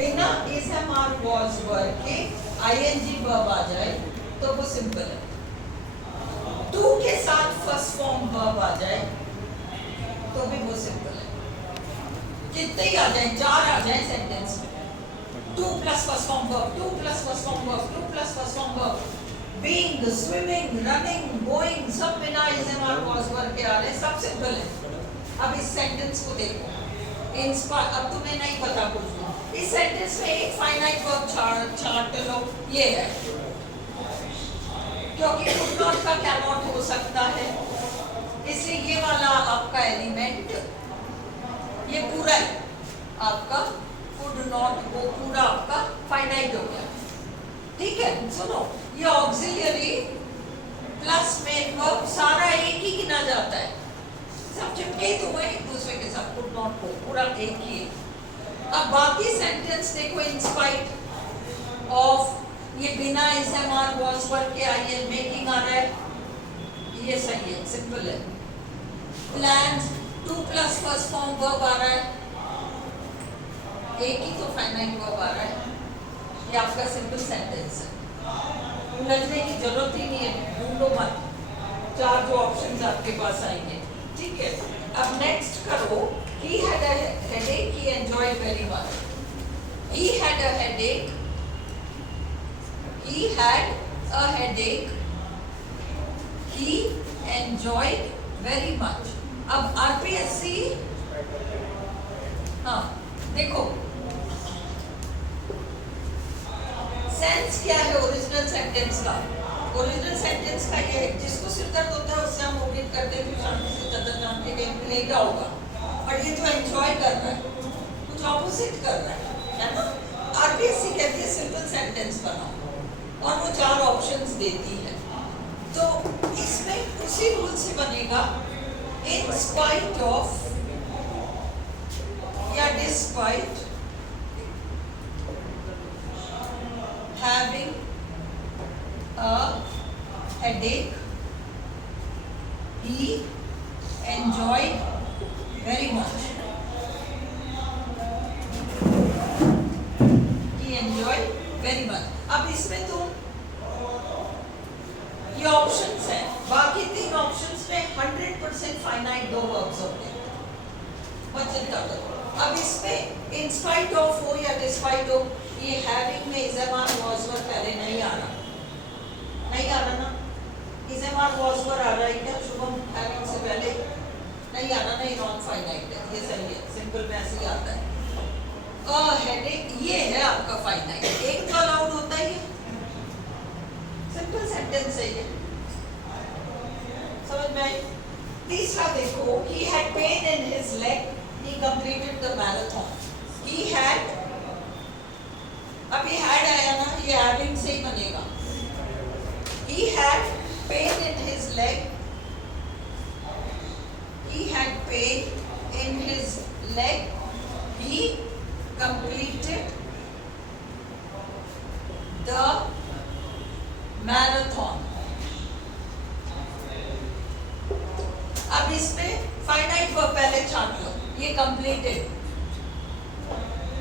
बिना is am are was verb के ING verb आ जाए तो वो सिंपल है। टू के साथ फर्स्ट फॉर्म वर्ब आ जाए तो भी वो सिंपल है। कितने ही आ जाए, 4 आ जाए सेंटेंस में, 2 plus first form verb, 2 plus first form verb, 2 plus first form verb, being, swimming, running, going, सब बिना is am are was verb के आ रहे, सब सिंपल है। अब इस सेंटेंस को देखो, इंस्पायर, अब तुम्हें नहीं पता कुछ, इस सेंटेंस में एक फाइनाइट वर्ब छांट लो, ये है, क्योंकि कुड नॉट का कैन नॉट हो सकता है, इसलिए ये वाला आपका एलिमेंट ये पूरा है आपका कुड नॉट, वो पूरा आपका फाइनाइट हो गया। ठीक है, सुनो, ये ऑक्सिलियरी प्लस मेन वर्ब सारा एक ही गिना जाता है, सब चिपके तो हुए एक दूसरे के साथ, कुड नॉट को पूरा एक ही है। अब बाकी सेंटेंस देखो, इन स्पाइट ऑफ, ये बिना is am are was verb के आई है, मेकिंग आ रहा है, ये सही है, सिंपल है। Plans, 2 plus first form verb आ रहा है, एक ही तो फाइनाइट वर्ब आ रहा है, ये आपका सिंपल सेंटेंस है, उलझने की जरूरत ही नहीं है, ढूंढो मत, 4 जो ऑप्शंस आपके पास आएंगे। ठीक है, अब नेक्स्ट करो, he had a headache, he enjoyed very much, he had a headache, he had a headache, he enjoyed very much। अब आरपीएससी, हाँ देखो, सेंस क्या है ओरिजिनल सेंटेंस का? ओरिजिनल सेंटेंस का ये है, जिसको सिर दर्द होता है उससे हम उम्मीद करते हैं कि शांति से चादर जान के कहीं प्ले क्या होगा, और ये जो एंजॉय कर रहा है कुछ ऑपोजिट कर रहा है ना। आरपीएससी कहती है सिंपल सेंटेंस बनाओ, और वो 4 ऑप्शंस देती है, तो इसमें उसी रूल से बनेगा, इन स्पाइट ऑफ या despite having a headache, he enjoyed very much, he enjoyed very much। अब इसमें तुम ये ऑप्शंस हैं, बाकी 3 ऑप्शंस में 100% फाइनाइट 2 वर्ब्स होते हैं, मत चिंता करो। अब इसमें इन स्पाइट ऑफ हो या डिस्पाइट हो, ये हैविंग में is am are was verb पहले नहीं आ रहा, नहीं आ रहा ना, is am are was verb आ रहा है क्या शुभम? हैविंग से पहले नहीं आ रहा ना, ये नॉन फाइनाइट है, ये सही है, सिंपल में ऐसे ही आता है। अ हेडेक, ये है आपका फाइनाइट, एक तो अलाउड होता है, ये सिंपल सेंटेंस है ये, समझ में आई? तीसरा देखो, he had pain in his leg, he completed the marathon, he had, अब ये had आया ना, ये having से ही बनेगा, he had pain in his leg, he had pain in his leg, he completed the marathon। अब इसमें फाइनाइट वर्ब पहले छांट लो, ये कंप्लीटेड,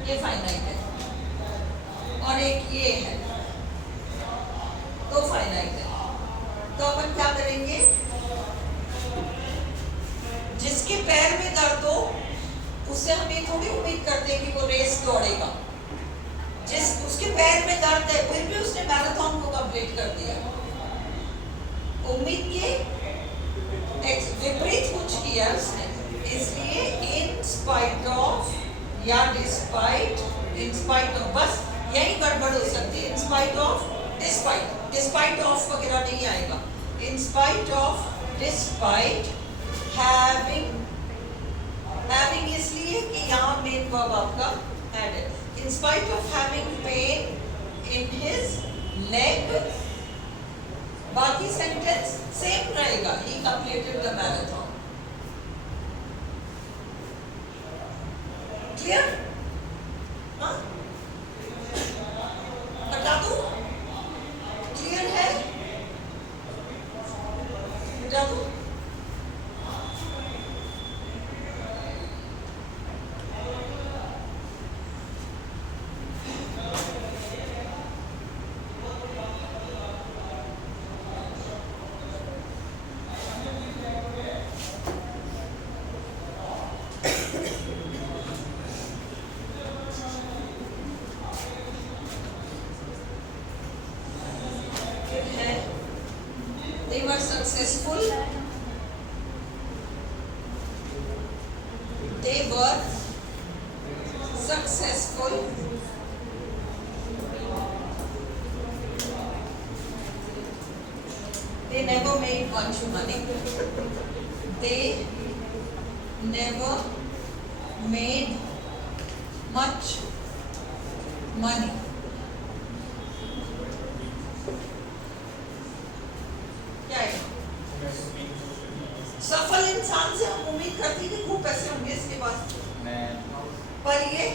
ये फाइनाइट है, और एक ये है, तो फाइनाइट है। तो अपन क्या करेंगे, जिसके पैर में दर्द हो उससे हम ये थोड़ी उम्मीद करते हैं कि वो रेस दौड़ेगा, जिस उसके पैर में दर्द है फिर भी उसने मैराथन को कंप्लीट कर दिया, उम्मीद ये विपरीत कुछ किया उसने, इसलिए इन स्पाइट ऑफ या डिस्पाइट, इन स्पाइट ऑफ, बस यही गड़बड़ हो सकती है, in spite of despite, despite of वगैरह नहीं आएगा, in spite of despite having, having इसलिए कि यहाँ मेन वर्ब आपका हैड है, in spite of having pain in his leg, बाकी सेंटेंस सेम रहेगा, he completed the marathon। Clear? हाँ, बता दूं? क्लियर है? बता दूं? successful, they never made much money. They never made much money. क्या है? सफल इंसान से हम उम्मीद करते हैं कि खूब पैसे होंगे इसके पास, पर ये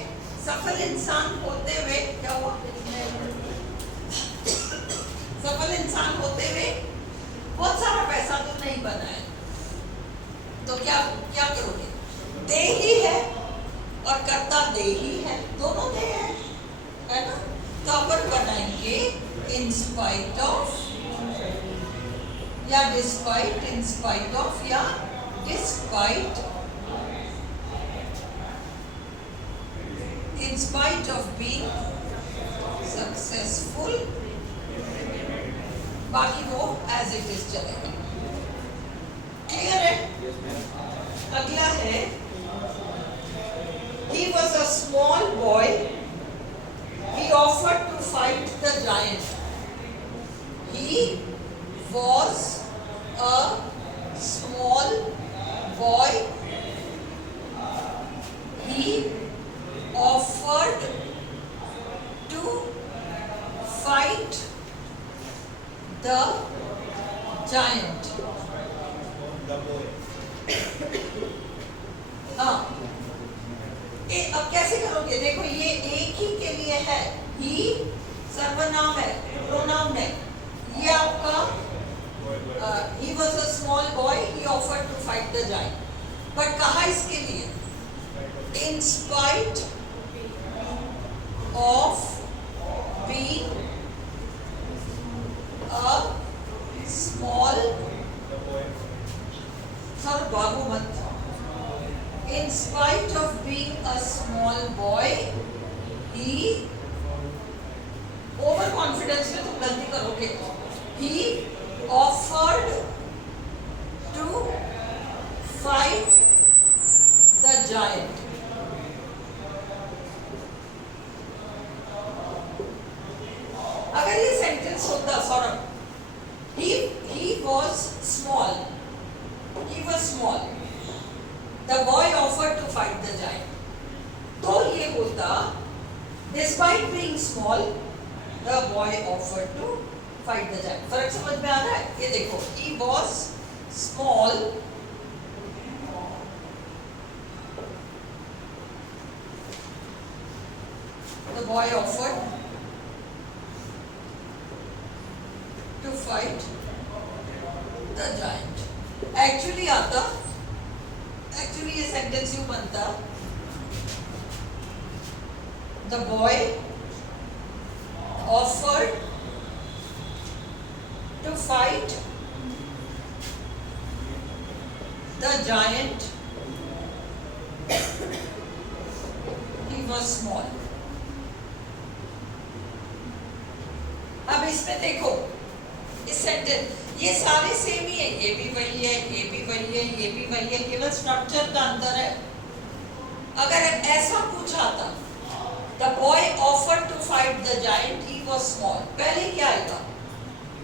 सफल इंसान होते हुए क्या हुआ? सफल इंसान होते हुए बहुत सारा पैसा तो नहीं बना है, तो क्या क्या करोगे? दे ही है और करता दे ही है, दोनों दे है ना? तो अपन बनाएंगे इन स्पाइट ऑफ या डिस्पाइट, इन स्पाइट ऑफ या despite, in spite of being successful, बाकी वो as it is चलेगा। क्लियर है? अगला है, he was a small boy, he offered to fight the giant. He was a small boy, he offered to fight the giant. हाँ, अब कैसे करोगे? देखो ये एक ही के लिए है, ही सर्वनाम है, प्रोनाउन है, ये आपका he was a small boy, he offered to fight the giant, but कहा इसके लिए? In spite of being a small, sir भागो मत, in spite of being a small boy, he, over confidence में तुम गलती करोगे, he offered to fight the giant. अगर ये सेंटेंस होता Saurabh, he was small, the boy offered to fight the giant, तो ये होता despite being small, the boy offered to fight the giant। फर्क समझ में आ रहा है? ये देखो, he was small, the boy offered to fight the giant। Actually आता, एक्चुअली ये सेंटेंस यूं बनता, the boy offered to fight the giant, he was small। अब इसमें देखो, इस सेंटेंस ये सारे सेम ही है, ये भी वही है, ये भी वही है, ये भी वही है, केवल स्ट्रक्चर का अंतर है। अगर ऐसा कुछ आता, the boy offered to fight the giant, he was small, पहले क्या आएगा?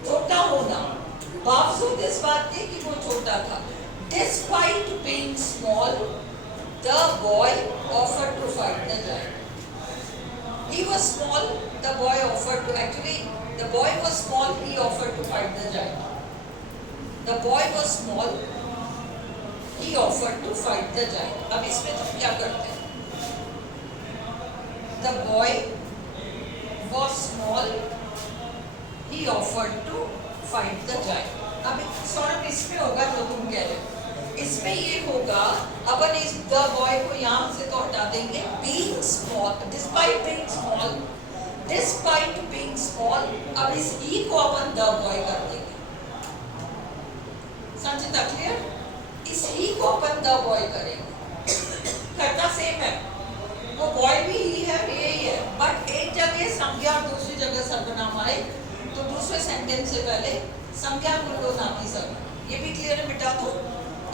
छोटा होना, बावजूद इस बात के कि वो छोटा था। Despite being small, the boy offered to fight the giant. He was small, the boy offered to, actually the boy was small, he offered to fight the giant. The boy was small, he offered to fight the giant। अब इसमें तुम क्या करते हैं? The boy was small, he offered to fight the giant। अब सौरभ इसमें होगा जो तुम कह रहे हो, इसमें ये होगा, अपन इस the boy को यहाँ से तो हटा देंगे, being small, despite being small, despite being small, अब इस ही को अपन the boy कर देंगे। संचिता क्लियर? इस ही को अपन the boy करेंगे, करता सेम है, वो boy भी ही है, ये ही है, बट एक जगह संज्ञा और दूसरी जगह सर्वनाम आए, तो दूसरे सेंटेंस से पहले संज्ञा को लो, नाम की सर्वनाम। ये भी क्लियर है? मिटा दो।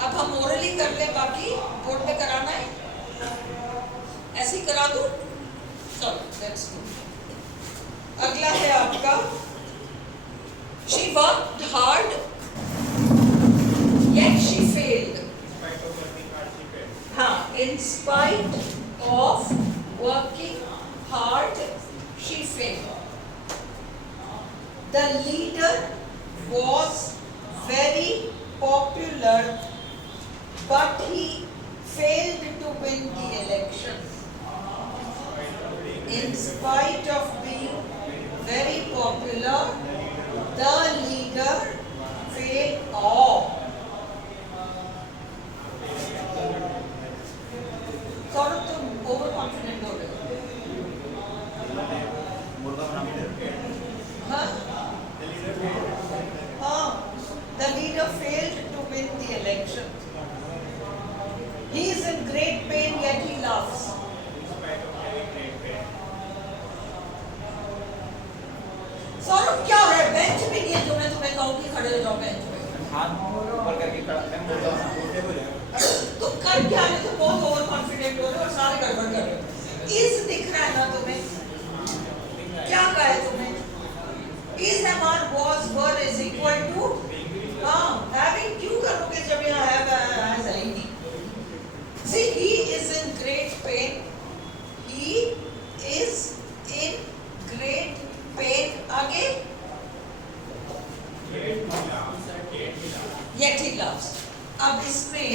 अब हम ओरली कर ले, बाकी बोर्ड पे कराना है, ऐसे ही करा दो। स्कूल। अगला है आपका she worked hard yet she failed। हाँ, in spite of working hard she failed। The leader was very popular but he failed to win the election। In spite of being very popular, the leader failed all। Saurabh, तुम over confident हो रहे हो। हाँ हाँ, the leader failed to win the election। He is in great pain yet he laughs। Saurabh, क्या हो रहा है? बेंच पे नहीं है तुम्हें, तुम्हें कहूँगी खड़े हो जाओ बेंच पे। हाथ ऊपर करके मैं बोलता हूँ। तो कर क्या रहे? तुम बहुत ओवर कॉन्फिडेंट हो रहे हो और सारे गड़बड़ कर रहे हो। इज दिख रहा है ना तुम्हें? क्या कहा है तुमने? Is am are was were is equal to, हाँ, हैविंग क्यों करोगे जब यहाँ हैव है ही नहीं। See, he is in great pain। He is in great pain। आगे yet he laughs। अब इसमें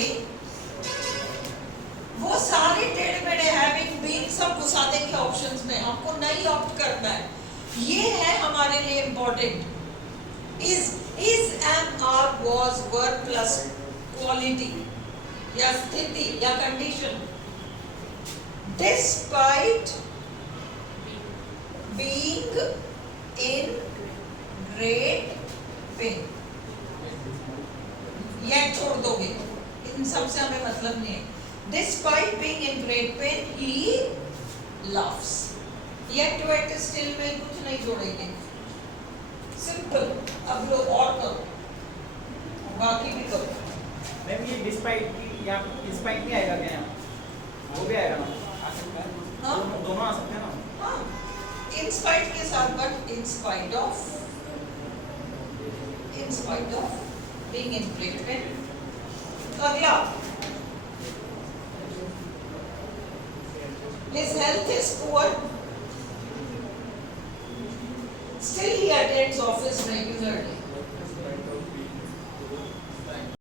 वो सारे टेढ़े मेढ़े हैविंग बीइंग सब घुसा देंगे ऑप्शंस में, हमको नहीं ऑप्ट करना है। ये है हमारे लिए important. Is am are was were plus quality या स्थिति या condition. Despite being in great pain, यह छोड़ दोगे, इन सबसे हमें मतलब नहीं है। Despite being in great pain, he laughs। Yet wet still में कुछ नहीं जोड़ेंगे, सिंपल। अब लोग और करो, बाकी भी करो। मैम ये डिस्पाइट की या डिस्पाइट नहीं आएगा क्या यहाँ? वो भी आएगा ना? आ सकता है? हाँ, दोनों आ सकते हैं ना? हाँ, in spite के साथ, but in spite of being in great pain। अगला, his health is poor, still he attends office regularly।